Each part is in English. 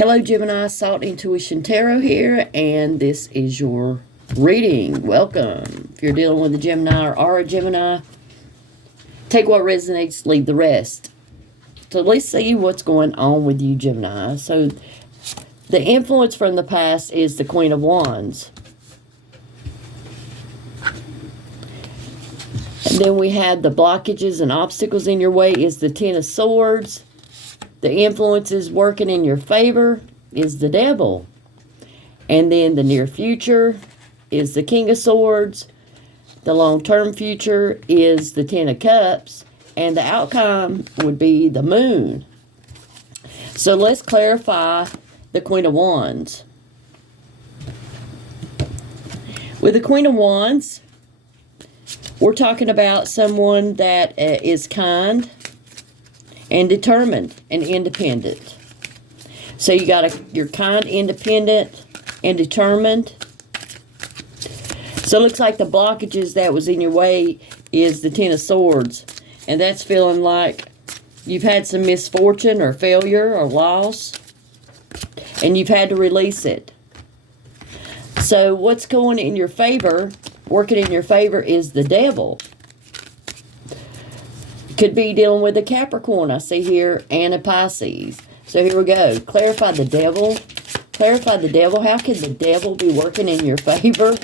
Hello Gemini, Salt Intuition Tarot here, and this is your reading. Welcome. If you're dealing with a Gemini or are a Gemini, take what resonates, leave the rest. So let's see what's going on with you, Gemini. So the influence from the past is the Queen of Wands. And then we have the blockages and obstacles in your way is the Ten of Swords. The influences working in your favor is the Devil. And then the near future is the King of Swords. The long-term future is the Ten of Cups. And the outcome would be the Moon. So let's clarify the Queen of Wands. With the Queen of Wands, we're talking about someone that is kind and determined and independent. So you're kind, independent, and determined. So it looks like the blockages that was in your way is the Ten of Swords. And that's feeling like you've had some misfortune or failure or loss. And you've had to release it. So what's going in your favor, working in your favor, is the Devil. Could be dealing with a Capricorn, I see here, and a Pisces. So here we go. Clarify the Devil. Clarify the Devil. How can the Devil be working in your favor?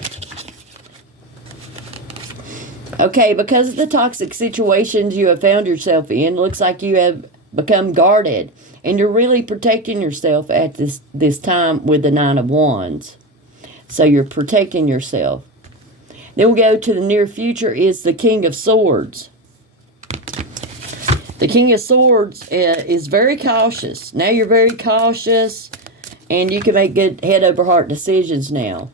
Okay, because of the toxic situations you have found yourself in, looks like you have become guarded. And you're really protecting yourself at this time with the Nine of Wands. So you're protecting yourself. Then we go to the near future is the King of Swords. The King of Swords is very cautious. Now you're very cautious, and you can make good head-over-heart decisions now.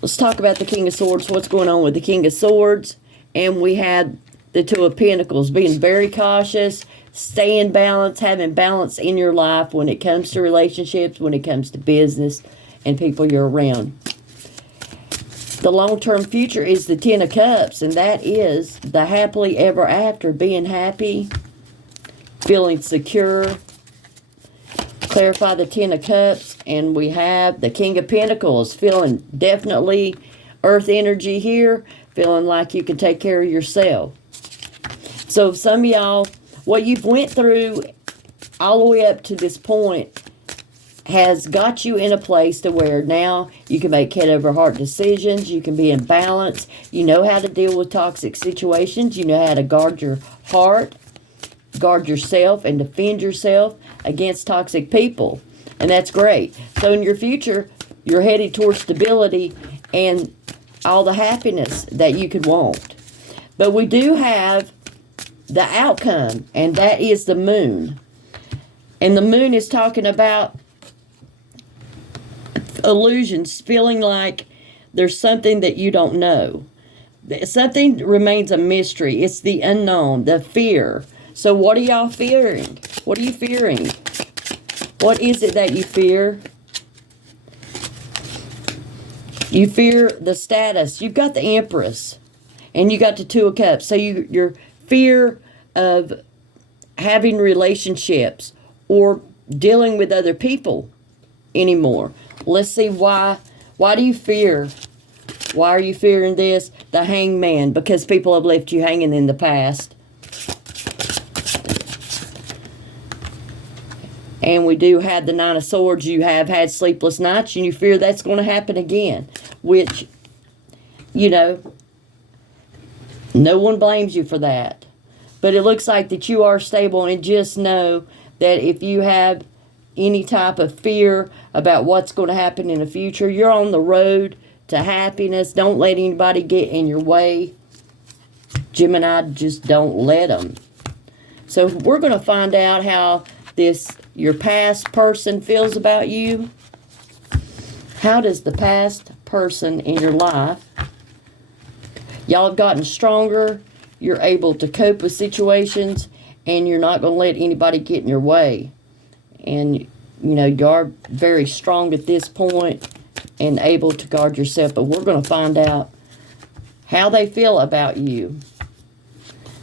Let's talk about the King of Swords, what's going on with the King of Swords. And we had the Two of Pentacles, being very cautious, staying balanced, having balance in your life when it comes to relationships, when it comes to business, and people you're around. The long-term future is the Ten of Cups, and that is the happily ever after, being happy, feeling secure. Clarify the Ten of Cups, and we have the King of Pentacles, feeling definitely earth energy here, feeling like you can take care of yourself. So some of y'all, what you've went through all the way up to this point has got you in a place to where now you can make head over heart decisions. You can be in balance. You know how to deal with toxic situations. You know how to guard your heart, guard yourself, and defend yourself against toxic people. And that's great. So in your future, you're headed towards stability and all the happiness that you could want. But we do have the outcome, and that is the Moon. And the Moon is talking about illusions, feeling like there's something that you don't know. Something remains a mystery. It's the unknown, the fear. So what are y'all fearing? What are you fearing? What is it that you fear? You fear the status. You've got the Empress, and you got the Two of Cups. So your fear of having relationships or dealing with other people anymore. Let's see why. Why do you fear? Why are you fearing this? The Hangman, because people have left you hanging in the past. And we do have the Nine of Swords. You have had sleepless nights, and you fear that's going to happen again. Which, you know, no one blames you for that. But it looks like that you are stable, and just know that if you have any type of fear about what's going to happen in the future, you're on the road to happiness. Don't let anybody get in your way. Gemini, just don't let them. So we're going to find out how your past person feels about you. How does the past person in your life, y'all have gotten stronger, you're able to cope with situations, and you're not going to let anybody get in your way. And, you know, you are very strong at this point and able to guard yourself. But we're going to find out how they feel about you,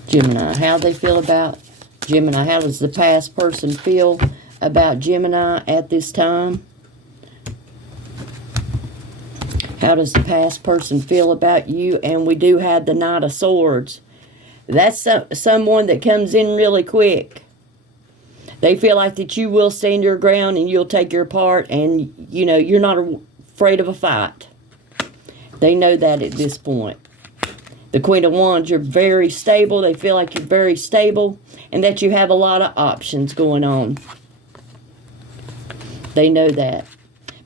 Gemini. How they feel about Gemini. How does the past person feel about Gemini at this time? How does the past person feel about you? And we do have the Knight of Swords. That's someone that comes in really quick. They feel like that you will stand your ground and you'll take your part, and you know you're not afraid of a fight. They know that at this point. The Queen of Wands, you're very stable. They feel like you're very stable and that you have a lot of options going on. They know that.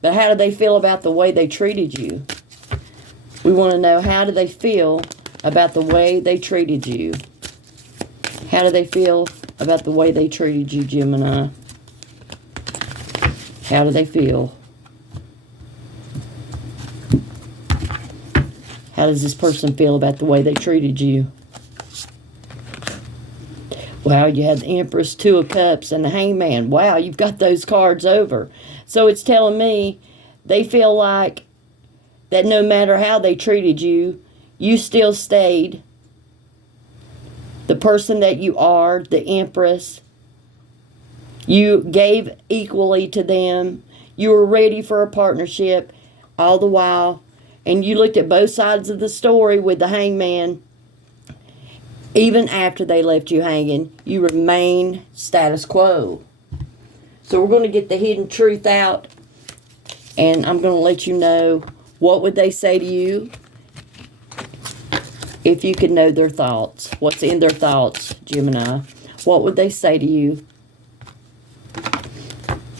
But how do they feel about the way they treated you? We want to know, how do they feel about the way they treated you? How do they feel about the way they treated you, Gemini? How do they feel? How does this person feel about the way they treated you? Wow, you had the Empress, Two of Cups, and the Hangman. Wow, you've got those cards over. So it's telling me they feel like that no matter how they treated you, you still stayed the person that you are, the Empress. You gave equally to them. You were ready for a partnership all the while. And you looked at both sides of the story with the Hangman. Even after they left you hanging, you remain status quo. So we're going to get the hidden truth out. And I'm going to let you know, what would they say to you if you could know their thoughts? What's in their thoughts, Gemini? What would they say to you?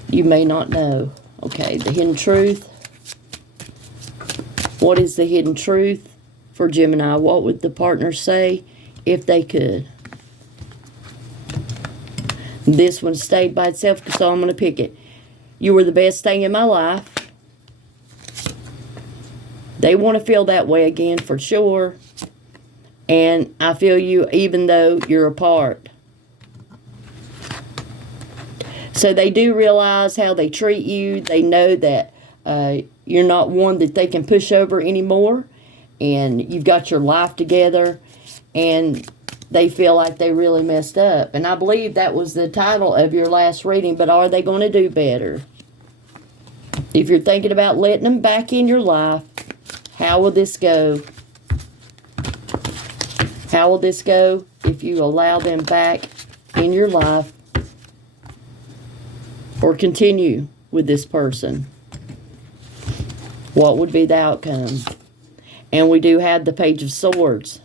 You may not know. Okay, the hidden truth. What is the hidden truth for Gemini? What would the partner say if they could? This one stayed by itself, so I'm going to pick it. You were the best thing in my life. They want to feel that way again for sure. And I feel you even though you're apart. So they do realize how they treat you. They know that you're not one that they can push over anymore. And you've got your life together. And they feel like they really messed up. And I believe that was the title of your last reading. But are they going to do better? If you're thinking about letting them back in your life, how will this go? How will this go if you allow them back in your life or continue with this person? What would be the outcome? And we do have the Page of Swords.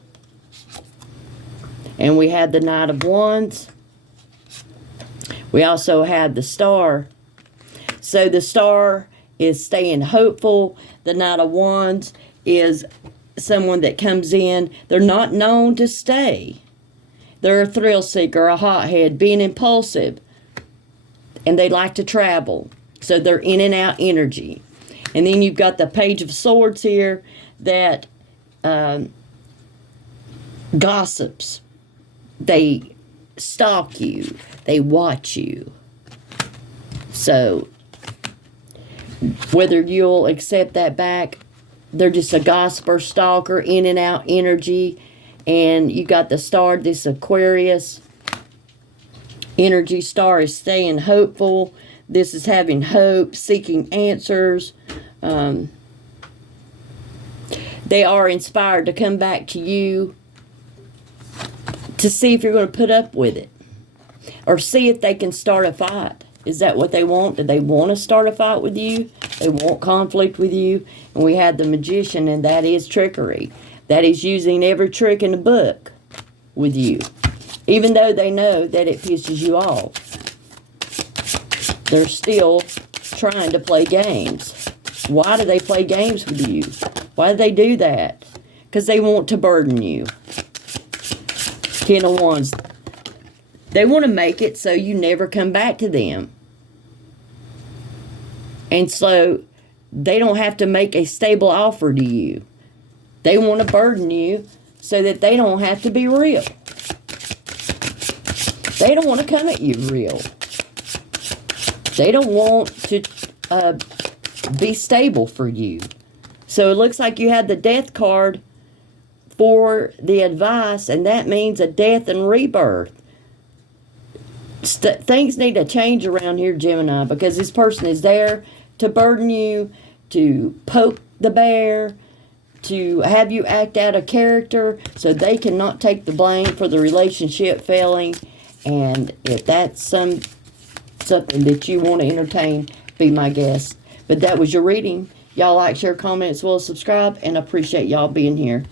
And we had the Knight of Wands. We also had the Star. So the Star is staying hopeful. The Knight of Wands is someone that comes in. They're not known to stay. They're a thrill seeker, a hothead, being impulsive. And they like to travel. So they're in and out energy. And then you've got the Page of Swords here that gossips. They stalk you. They watch you. So whether you'll accept that back, they're just a gossiper, stalker, in and out energy. And you got the Star, this Aquarius energy. Star is staying hopeful. This is having hope, seeking answers. They are inspired to come back to you to see if you're going to put up with it. Or see if they can start a fight. Is that what they want? Do they want to start a fight with you? They want conflict with you? And we had the Magician, and that is trickery. That is using every trick in the book with you. Even though they know that it pisses you off. They're still trying to play games. Why do they play games with you? Why do they do that? Because they want to burden you. Ten of Wands. They want to make it so you never come back to them. And so they don't have to make a stable offer to you. They want to burden you so that they don't have to be real. They don't want to come at you real. They don't want to be stable for you. So it looks like you had the Death card for the advice, and that means a death and rebirth. things need to change around here, Gemini, because this person is there to burden you, to poke the bear, to have you act out of character so they cannot take the blame for the relationship failing. And if that's something that you want to entertain, be my guest. But that was your reading. Y'all like, share, comment, as well as subscribe, and I appreciate y'all being here.